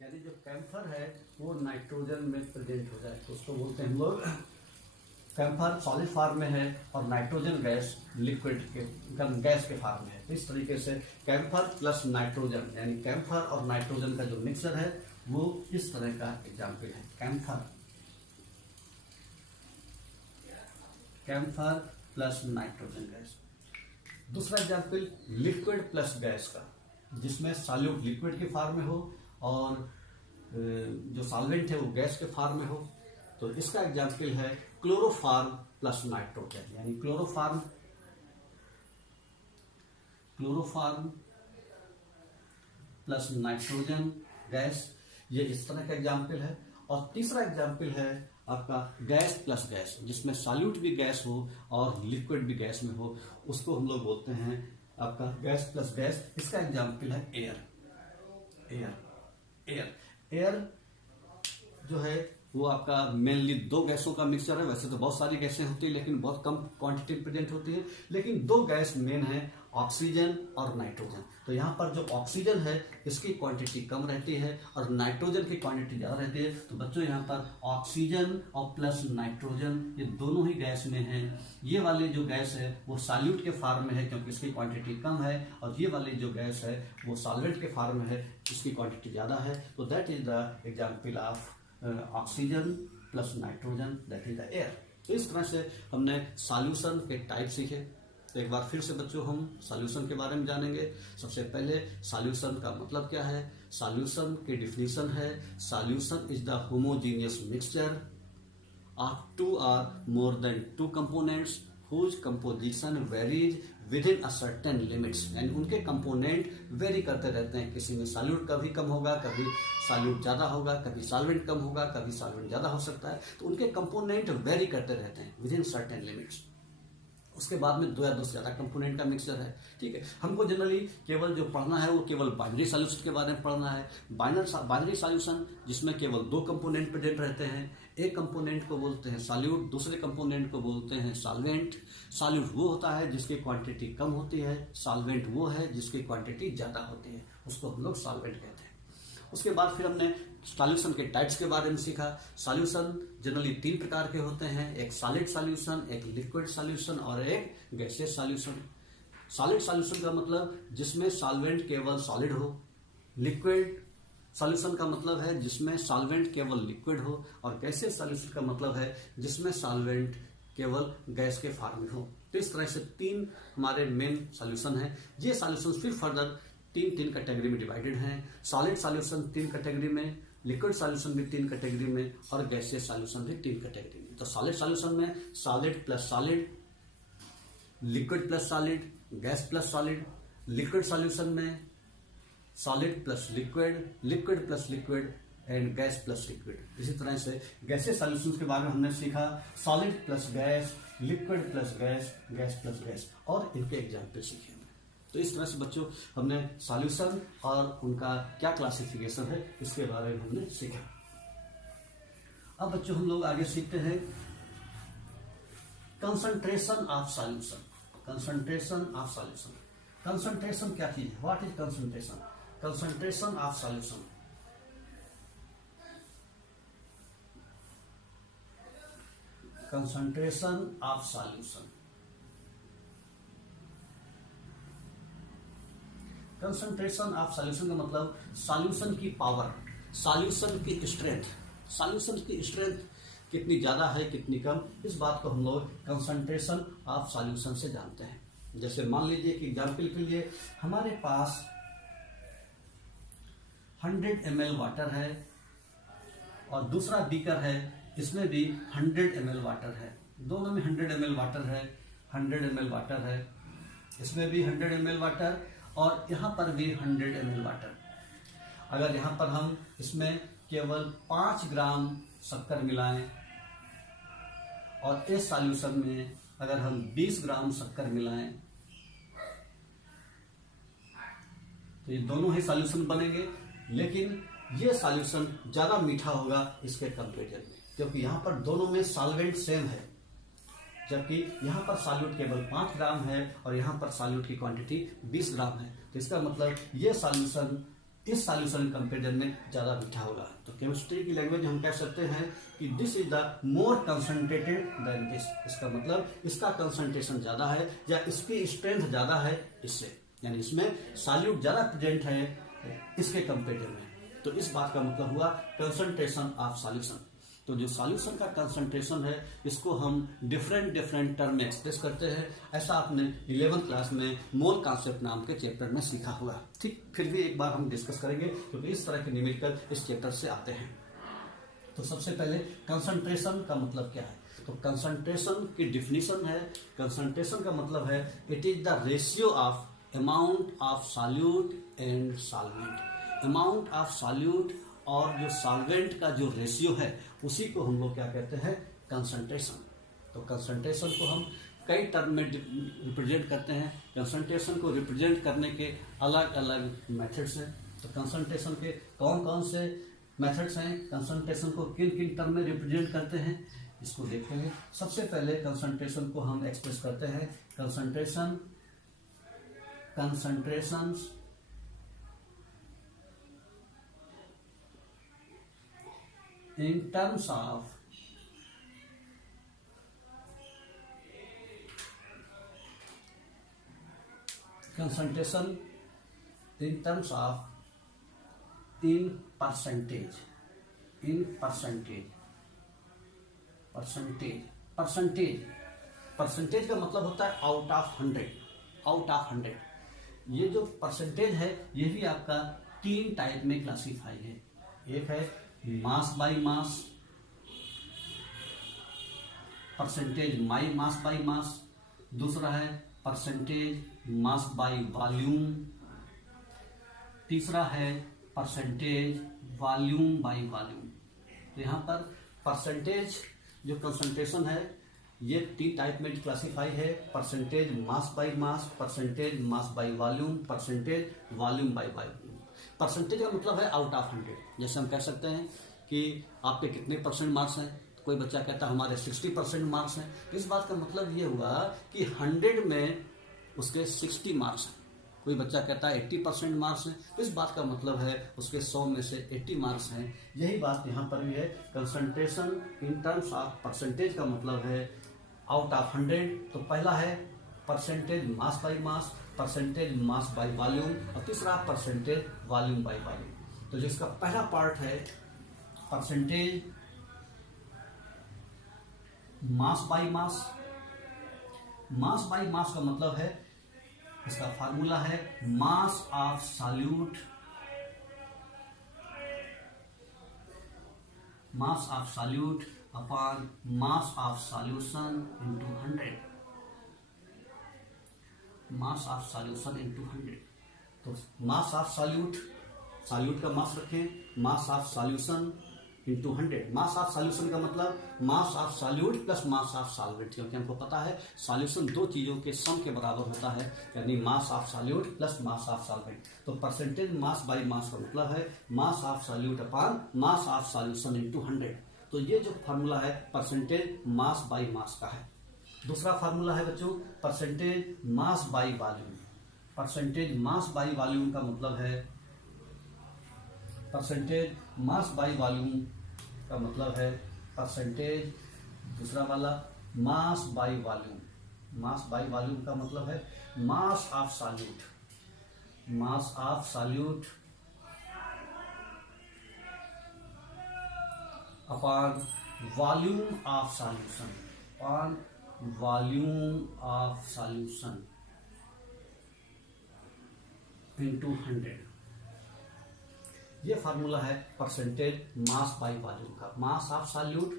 यानी जो कैम्फर है वो नाइट्रोजन में प्रेजेंट हो जाए तो उसको बोलते हैं हम लोग कैम्फर सॉलिड फॉर्म में है और नाइट्रोजन गैस लिक्विड के गैस के फॉर्म में है। तो इस तरीके से कैम्फर प्लस नाइट्रोजन यानी कैम्फर और नाइट्रोजन का जो मिक्सचर है वो इस तरह का एग्जाम्पल है कैम्फर प्लस नाइट्रोजन गैस। दूसरा एग्जाम्पल लिक्विड प्लस गैस का, जिसमें सॉल्यूट लिक्विड के फॉर्म में हो और जो सॉल्वेंट है वो गैस के फॉर्म में हो। तो इसका एग्जाम्पल है क्लोरोफॉर्म प्लस नाइट्रोजन यानी क्लोरोफॉर्म प्लस नाइट्रोजन गैस, ये इस तरह का एग्जाम्पल है। और तीसरा एग्जाम्पल है आपका गैस प्लस गैस, जिसमें सॉल्यूट भी गैस हो और लिक्विड भी गैस में हो, उसको हम लोग बोलते हैं आपका गैस प्लस गैस। इसका एग्जाम्पल है एयर जो है वो आपका मेनली दो गैसों का मिक्सचर है। वैसे तो बहुत सारी गैसें होती है लेकिन बहुत कम क्वांटिटी प्रेजेंट होती है, लेकिन दो गैस मेन है, ऑक्सीजन और नाइट्रोजन। तो यहाँ पर जो ऑक्सीजन है इसकी क्वांटिटी कम रहती है और नाइट्रोजन की क्वांटिटी ज्यादा रहती है। तो बच्चों यहाँ पर ऑक्सीजन और प्लस नाइट्रोजन ये दोनों ही गैस में हैं। ये वाली जो गैस है वो सॉल्यूट के फॉर्म में है क्योंकि इसकी क्वांटिटी कम है, और ये वाली जो गैस है वो सॉल्वेंट के फॉर्म में है, इसकी क्वांटिटी ज्यादा है। तो that is the example of oxygen plus nitrogen, that is the air. तो इस तरह से हमने सॉल्यूशन के टाइप सीखे। तो एक बार फिर से बच्चों हम सॉल्यूशन के बारे में जानेंगे। सबसे पहले सॉल्यूशन का मतलब क्या है। सॉल्यूशन की डिफिनीशन है solution is the homogeneous mixture of two और more than two components whose composition varies within a certain limits. यानी उनके कंपोनेंट वेरी करते रहते हैं, किसी में सॉल्यूट कभी कम होगा, कभी सॉल्यूट ज्यादा होगा, कभी सॉल्वेंट कम होगा, कभी सॉल्वेंट ज्यादा हो सकता है। तो उनके कंपोनेंट वेरी करते रहते हैं विद इन सर्टेन लिमिट्स। उसके बाद में दो या दो से ज्यादा कंपोनेंट का मिक्सचर है। ठीक है, हमको जनरली केवल जो पढ़ना है वो केवल बाइनरी सॉल्यूशन के बारे में पढ़ना है। बाइनरी सॉल्यूशन जिसमें केवल दो कंपोनेंट प्रेजेंट रहते हैं। एक कंपोनेंट को बोलते हैं सॉल्यूट, दूसरे कंपोनेंट को बोलते हैं सॉल्वेंट। सॉल्यूट वो होता है जिसकी क्वांटिटी कम होती है, सॉल्वेंट वो है जिसकी क्वांटिटी ज्यादा होती है, उसको हम लोग सॉल्वेंट कहते हैं। उसके बाद फिर हमने सॉल्यूशन के टाइप्स के बारे में सीखा। सॉल्यूशन जनरली तीन प्रकार के होते हैं, एक सॉलिड सॉल्यूशन, एक लिक्विड सॉल्यूशन और एक गैसियस सॉल्यूशन। सॉलिड सॉल्यूशन का मतलब जिसमें सॉल्वेंट केवल सॉलिड हो। लिक्विड सॉल्यूशन का मतलब है जिसमें सॉल्वेंट केवल लिक्विड हो, और गैसियस सॉल्यूशन का मतलब है जिसमें सॉल्वेंट केवल गैस के फॉर्म में हो। तो इस तरह से तीन हमारे मेन सॉल्यूशन है। ये सॉल्यूशन फिर फर्दर तीन कैटेगरी में डिवाइडेड हैं। सॉलिड सॉल्यूशन तीन कैटेगरी में, लिक्विड सॉल्यूशन भी तीन कैटेगरी में, और गैसियस सॉल्यूशन भी तीन कैटेगरी में। तो सॉलिड सॉल्यूशन में solid plus solid, liquid plus solid, gas plus solid. Liquid solution में solid plus liquid, liquid plus liquid and gas plus liquid. इसी तरह से गैसियस सॉल्यूशंस के बारे में हमने सीखा, solid plus gas, liquid plus gas, gas plus gas, और इनके एग्जाम्पल सीखे। तो इस तरह से बच्चों हमने सॉल्यूशन और उनका क्या क्लासिफिकेशन है इसके बारे में हमने सीखा। अब बच्चों हम लोग आगे सीखते हैं concentration of solution. Concentration of solution, concentration क्या चीज है, what is concentration. Concentration of solution, concentration of solution. Concentration of solution का मतलब सॉल्यूशन की पावर, सॉल्यूशन की स्ट्रेंथ। सॉल्यूशन की स्ट्रेंथ कितनी ज्यादा है कितनी कम, इस बात को हम लोग कंसंट्रेशन ऑफ सॉल्यूशन से जानते हैं। जैसे मान लीजिए कि एग्जाम्पल के लिए हमारे पास 100 ml वाटर है और दूसरा बीकर है, इसमें भी 100 ml वाटर है। दोनों में 100 ml वाटर है, 100 ml वाटर है, इसमें भी 100 ml वाटर और यहाँ पर भी 100 ml वाटर। अगर यहाँ पर हम इसमें केवल 5 ग्राम शक्कर मिलाएं और इस सॉल्यूशन में अगर हम 20 ग्राम शक्कर मिलाएं तो ये दोनों ही सॉल्यूशन बनेंगे, लेकिन ये सॉल्यूशन ज्यादा मीठा होगा इसके कंपेरिजन में, क्योंकि यहाँ पर दोनों में सॉल्वेंट सेम है, जबकि यहाँ पर सॉल्यूट केवल 5 ग्राम है और यहाँ पर सॉल्यूट की क्वांटिटी 20 ग्राम है। तो इसका मतलब ये सॉल्यूशन इस सॉल्यूशन कंपेरिजन में ज़्यादा मीठा होगा। तो केमिस्ट्री की लैंग्वेज हम कह सकते हैं कि this is the more concentrated than this. इसका मतलब इसका कंसंट्रेशन ज़्यादा है या इसकी स्ट्रेंथ ज़्यादा है इससे, यानी इसमें सॉल्यूट ज़्यादा प्रेजेंट है इसके कंपेरिजन में। तो इस बात का मतलब हुआ कंसंट्रेशन ऑफ सॉल्यूशन। तो जो सॉल्यूशन का कंसंट्रेशन है इसको हम डिफरेंट टर्म में एक्सप्रेस करते हैं। ऐसा आपने 11th क्लास में मोल कॉन्सेप्ट नाम के चैप्टर में सीखा होगा। ठीक, फिर भी एक बार हम डिस्कस करेंगे क्योंकि इस तरह के न्यूमेरिकल इस चैप्टर से आते हैं। तो सबसे पहले कंसंट्रेशन का मतलब क्या है। तो कंसंट्रेशन की डिफिनीशन है, कंसंट्रेशन का मतलब है it is the ratio of amount of solute and solvent. Amount of solute और जो सॉल्वेंट का जो रेशियो है उसी को हम लोग क्या कहते हैं, कंसंट्रेशन। तो कंसंट्रेशन को हम कई टर्म में रिप्रेजेंट करते हैं। कंसंट्रेशन को रिप्रेजेंट करने के अलग अलग मेथड्स हैं। तो कंसंट्रेशन के कौन कौन से मेथड्स हैं, कंसंट्रेशन को किन किन टर्म में रिप्रेजेंट करते हैं, इसको देखेंगे। सबसे पहले कंसंट्रेशन को हम एक्सप्रेस करते हैं concentrations in terms of concentration in terms of in percentage percentage का मतलब होता है आउट ऑफ 100। ये जो परसेंटेज है ये भी आपका 3 टाइप में क्लासीफाई है। एक है mass by mass, percentage mass by mass. दूसरा है परसेंटेज मास बाय वॉल्यूम। तीसरा है परसेंटेज वॉल्यूम बाय वॉल्यूम। तो यहाँ पर परसेंटेज जो कंसंट्रेशन है ये 3 टाइप में क्लासीफाई है, percentage mass by mass, percentage mass by volume, percentage volume by volume. Percentage का मतलब है आउट ऑफ 100। जैसे हम कह सकते हैं कि आपके कितने परसेंट मार्क्स हैं, तो कोई बच्चा कहता है हमारे 60% मार्क्स हैं। इस बात का मतलब ये हुआ कि 100 में उसके 60 मार्क्स हैं। कोई बच्चा कहता है 80% मार्क्स हैं, तो इस बात का मतलब है उसके 100 में से 80 मार्क्स हैं। यही बात यहाँ पर भी है। Concentration in terms of percentage का मतलब है आउट ऑफ 100। तो पहला है percentage mass by mass, percentage mass by volume, और तीसरा परसेंटेज वॉल्यूम बाय वॉल्यूम। तो जिसका पहला पार्ट है percentage mass by mass. Mass by mass का मतलब है, इसका फार्मूला है mass of solute upon mass of solution into 100। Mass of solution into 100। तो मास ऑफ सॉल्यूट का मास रखें, mass of solution into 100। Mass of solution का मतलब mass of solute plus mass of solvent, क्योंकि हमको पता है सॉल्यूशन 2 चीजों के सम के बराबर होता है, यानी mass of solute plus mass of solvent. तो परसेंटेज मास बाय मास का मतलब है mass of solute upon mass of solution into 100। तो ये जो फार्मूला है परसेंटेज मास बाय मास का है। दूसरा फार्मूला है बच्चों percentage mass by volume. Percentage mass by volume का मतलब है, परसेंटेज मास बाय वॉल्यूम का मतलब है परसेंटेज, दूसरा वाला मास by volume. Mass by volume का मतलब है mass of solute upon volume of solution, upon volume of solution into 100। ये फार्मूला है परसेंटेज मास बाय वॉल्यूम का, mass of solute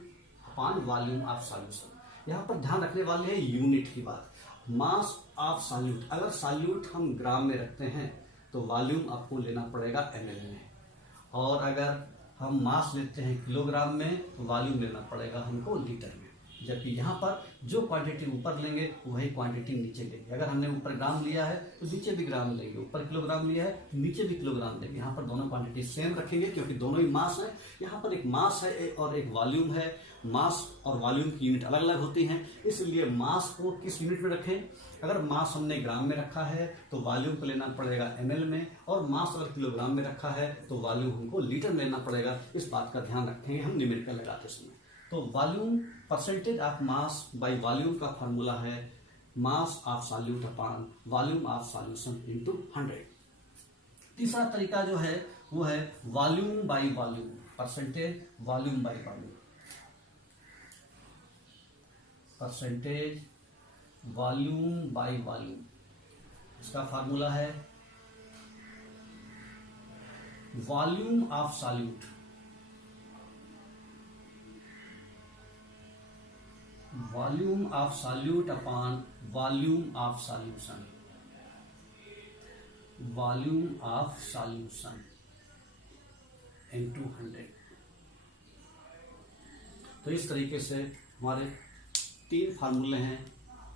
upon volume of solution. यहाँ पर ध्यान रखने वाले है यूनिट की बात। मास ऑफ सॉल्यूट, अगर सॉल्यूट हम ग्राम में रखते हैं तो वॉल्यूम आपको लेना पड़ेगा ml में, और अगर हम मास लेते हैं किलोग्राम में तो वॉल्यूम लेना पड़ेगा हमको लीटर में। जबकि यहाँ पर जो क्वांटिटी ऊपर लेंगे वही क्वांटिटी नीचे लेंगे। अगर हमने ऊपर ग्राम लिया है तो नीचे भी ग्राम लेंगे, ऊपर किलोग्राम लिया है तो नीचे भी किलोग्राम लेंगे। यहाँ पर दोनों क्वांटिटी सेम रखेंगे क्योंकि दोनों ही मास है। यहाँ पर एक मास है और एक वॉल्यूम है। मास और वॉल्यूम की यूनिट अलग अलग होती हैं, इसलिए मास को किस यूनिट में रखें। अगर मास हमने ग्राम में रखा है तो वॉल्यूम को लेना पड़ेगा ml में, और मास अगर किलोग्राम में रखा है तो वॉल्यूम हमको लीटर में लेना पड़ेगा। इस बात का ध्यान रखेंगे हम न्यूमेरिकल लगाते समय। तो volume percentage of mass by volume का फार्मूला है mass of solute upon volume of solution into 100। तीसरा तरीका जो है वो है volume by volume, percentage volume by volume, percentage volume by volume. इसका फार्मूला है volume of solute, volume of solute upon volume of solution, volume of solution into 100। तो इस तरीके से हमारे 3 फार्मूले हैं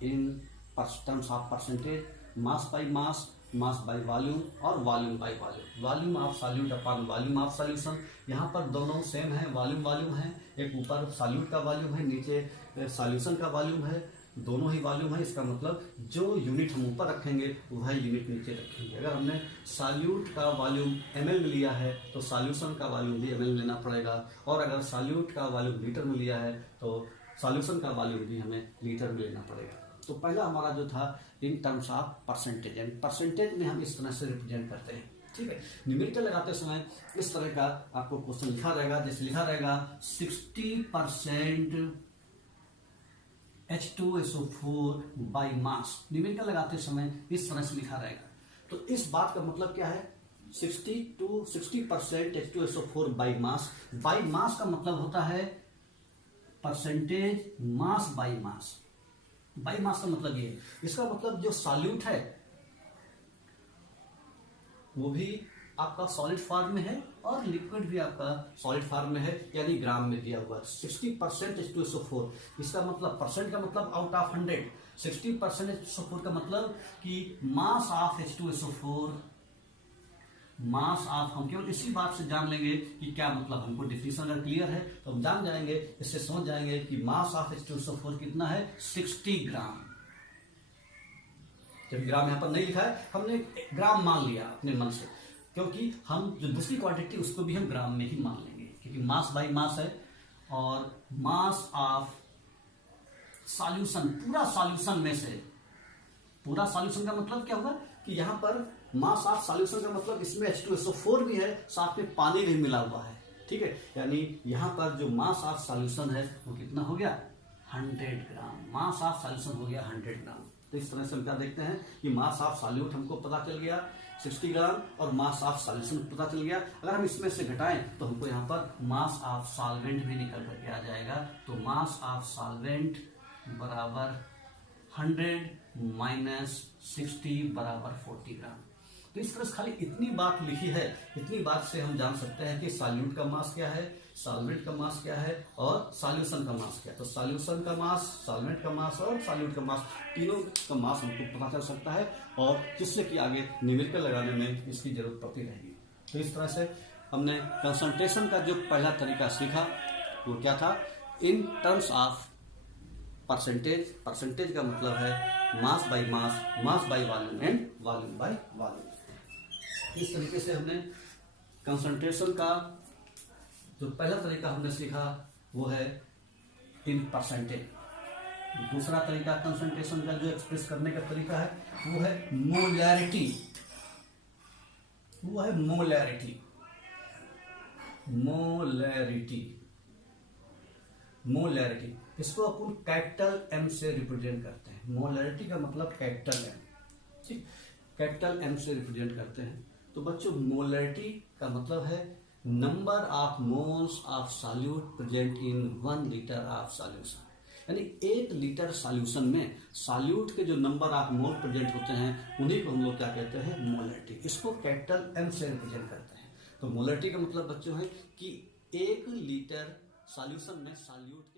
in terms of percentage, mass by mass, mass by volume और volume by volume. Volume of solute upon volume of solution, यहाँ पर दोनों सेम है, वॉल्यूम वॉल्यूम है। एक ऊपर सॉल्यूट का वॉल्यूम है, नीचे सॉल्यूशन का वॉल्यूम है, दोनों ही वॉल्यूम है। इसका मतलब जो यूनिट हम ऊपर रखेंगे वही यूनिट नीचे रखेंगे। अगर हमने सॉल्यूट का वॉल्यूम ml में लिया है तो सॉल्यूशन का वॉल्यूम भी ml में लेना पड़ेगा, और अगर सॉल्यूट का वॉल्यूम लीटर में लिया है तो सॉल्यूशन का वॉल्यूम भी हमें लीटर में लेना पड़ेगा। तो पहला हमारा जो था इन टर्म्स ऑफ परसेंटेज, यानी परसेंटेज में हम इस तरह से रिप्रेजेंट करते हैं। ठीक है, न्यूमेरिकल लगाते समय इस तरह का आपको क्वेश्चन लिखा रहेगा, जैसे लिखा रहेगा 60% H2SO4 बाय मास। न्यूमेरिकल लगाते समय इस तरह से लिखा रहेगा। तो इस बात का मतलब क्या है, 60% H2SO4 by mass. By mass का मतलब होता है percentage mass by mass. By mass का मतलब ये है, इसका मतलब जो सॉल्यूट है वो भी आपका सॉलिड फॉर्म में है और लिक्विड भी आपका सॉलिड फॉर्म में है, यानी ग्राम में दिया हुआ 60% H2SO4। इसका मतलब परसेंट का मतलब आउट ऑफ 100। 60% H2SO4 का मतलब कि mass of H2SO4, mass of, हम केवल इसी बात से जान लेंगे कि क्या मतलब, हमको डिफिनेशन अगर क्लियर है तो हम जान जाएंगे, इससे समझ जाएंगे कि मास ऑफ H2SO4 कितना है, 60 ग्राम। जब ग्राम यहां पर नहीं लिखा है, हमने ग्राम मान लिया अपने मन से, क्योंकि हम जो दूसरी क्वांटिटी उसको भी हम ग्राम में ही मान लेंगे, क्योंकि मास बाय मास है। और मास ऑफ सॉल्यूशन, पूरा सॉल्यूशन में से, पूरा सॉल्यूशन का मतलब क्या होगा कि यहाँ पर मास ऑफ सॉल्यूशन का मतलब इसमें H2SO4 भी है, साथ में पानी भी मिला हुआ है। ठीक है, यानी यहाँ पर जो मास ऑफ सॉल्यूशन है वो कितना हो गया, 100 ग्राम। मास ऑफ सॉल्यूशन हो गया 100 ग्राम। तो इस तरह से हम क्या देखते हैं कि मास ऑफ सॉल्यूट हमको पता चल गया 60 ग्राम, और मास ऑफ सॉल्यूशन पता चल गया। अगर हम इसमें से घटाएं तो हमको यहाँ पर मास ऑफ सॉल्वेंट भी निकल करके आ जाएगा। तो मास ऑफ सॉल्वेंट बराबर 100 माइनस 60 बराबर 40 ग्राम। तो इस तरह से खाली इतनी बात लिखी है, इतनी बात से हम जान सकते हैं कि सॉल्यूट का मास क्या है, सॉल्वेंट का मास क्या है और सॉल्यूशन का मास क्या है। तो सॉल्यूशन का मास, सॉल्वेंट का मास और सॉल्यूट का मास, तीनों का मास हमको पता चल सकता है, और जिससे कि आगे न्यूमेरिकल लगाने में इसकी जरूरत पड़ती रहेगी। तो इस तरह से हमने कंसंट्रेशन का जो पहला तरीका सीखा वो क्या था, in terms of percentage. Percentage का मतलब है mass by mass, mass by volume and volume by volume. इस तरीके से हमने कंसंट्रेशन का जो पहला तरीका हमने सीखा वो है इन परसेंटेज। दूसरा तरीका कंसंट्रेशन का जो एक्सप्रेस करने का तरीका है वो है मोलैरिटी, वो है मोलैरिटी। मोलैरिटी, मोलैरिटी इसको अपन कैपिटल M से रिप्रेजेंट करते हैं। मोलैरिटी का मतलब कैपिटल M, ठीक, कैपिटल M से रिप्रेजेंट करते हैं। तो बच्चों मोलैरिटी का मतलब है number of moles of solute present in 1 litre of solution. यानी 1 लीटर सॉल्यूशन में सॉल्यूट के जो नंबर ऑफ मोल प्रेजेंट होते हैं उन्हीं को हम लोग क्या कहते हैं, मोलैरिटी। इसको कैपिटल M से रिप्रेजेंट करते हैं। तो मोलैरिटी का मतलब बच्चों है कि 1 लीटर सॉल्यूशन में सॉल्यूट